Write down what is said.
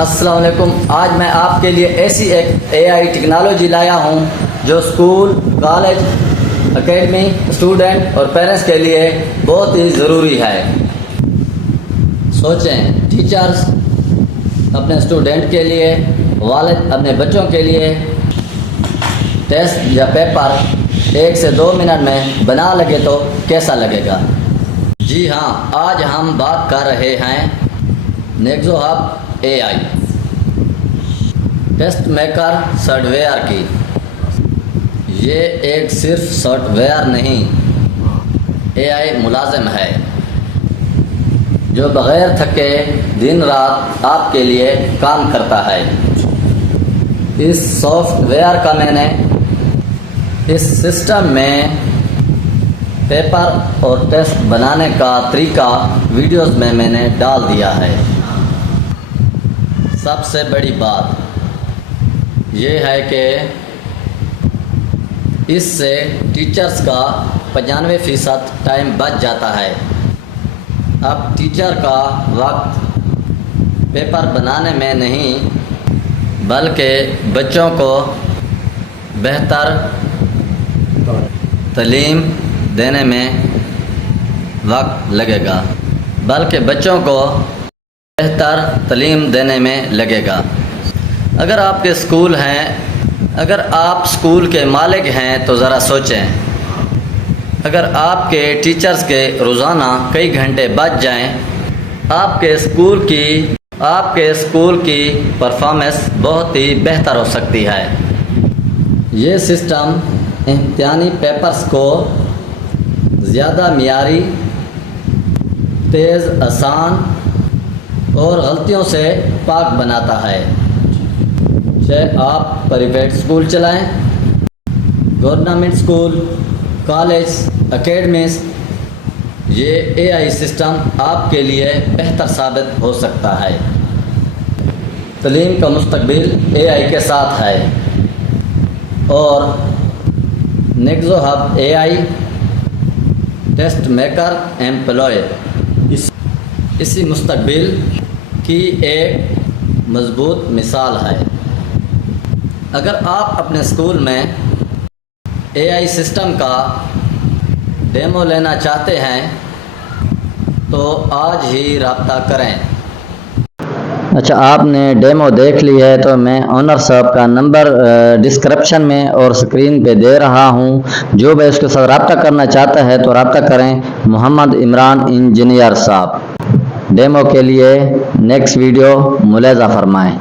السلام علیکم. آج میں آپ کے لیے ایسی ایک اے آئی ٹیکنالوجی لایا ہوں جو اسکول، کالج، اکیڈمی، اسٹوڈنٹ اور پیرنٹس کے لیے بہت ہی ضروری ہے. سوچیں، ٹیچرز اپنے اسٹوڈنٹ کے لیے، والد اپنے بچوں کے لیے ٹیسٹ یا پیپر 1 سے 2 منٹ میں بنا لگے تو کیسا لگے گا؟ جی ہاں، آج ہم بات کر رہے ہیں Nexo hub A I test maker software کی. یہ ایک صرف سافٹ ویئر نہیں، اے آئی ملازم ہے جو بغیر تھکے دن رات آپ کے لیے کام کرتا ہے. اس سافٹ ویئر کا میں نے اس سسٹم میں پیپر اور ٹیسٹ بنانے کا طریقہ ویڈیوز میں نے ڈال دیا ہے. سب سے بڑی بات یہ ہے کہ اس سے ٹیچرز کا 95% ٹائم بچ جاتا ہے. اب ٹیچر کا وقت پیپر بنانے میں نہیں بلکہ بچوں کو بہتر تعلیم دینے میں وقت لگے گا اگر آپ کے اسکول ہیں، اگر آپ اسکول کے مالک ہیں تو ذرا سوچیں، اگر آپ کے ٹیچرز کے روزانہ کئی گھنٹے بچ جائیں، آپ کے اسکول کی پرفارمنس بہت ہی بہتر ہو سکتی ہے. یہ سسٹم امتحانی پیپرز کو زیادہ معیاری، تیز، آسان اور غلطیوں سے پاک بناتا ہے. چاہے آپ پرائیویٹ اسکول چلائیں، گورنمنٹ اسکول، کالج، اکیڈمیز، یہ اے آئی سسٹم آپ کے لیے بہتر ثابت ہو سکتا ہے. تعلیم کا مستقبل اے آئی کے ساتھ ہے اور نیکزو hub A I test maker ایمپلائے اسی مستقبل کی ایک مضبوط مثال ہے. اگر آپ اپنے اسکول میں اے آئی سسٹم کا ڈیمو لینا چاہتے ہیں تو آج ہی رابطہ کریں. اچھا، آپ نے ڈیمو دیکھ لی ہے تو میں آنر صاحب کا نمبر ڈسکرپشن میں اور اسکرین پہ دے رہا ہوں. جو بھی اس کے ساتھ رابطہ کرنا چاہتا ہے تو رابطہ کریں. محمد عمران انجینئر صاحب. ڈیمو کے لیے نیکسٹ ویڈیو ملاحظہ فرمائیں.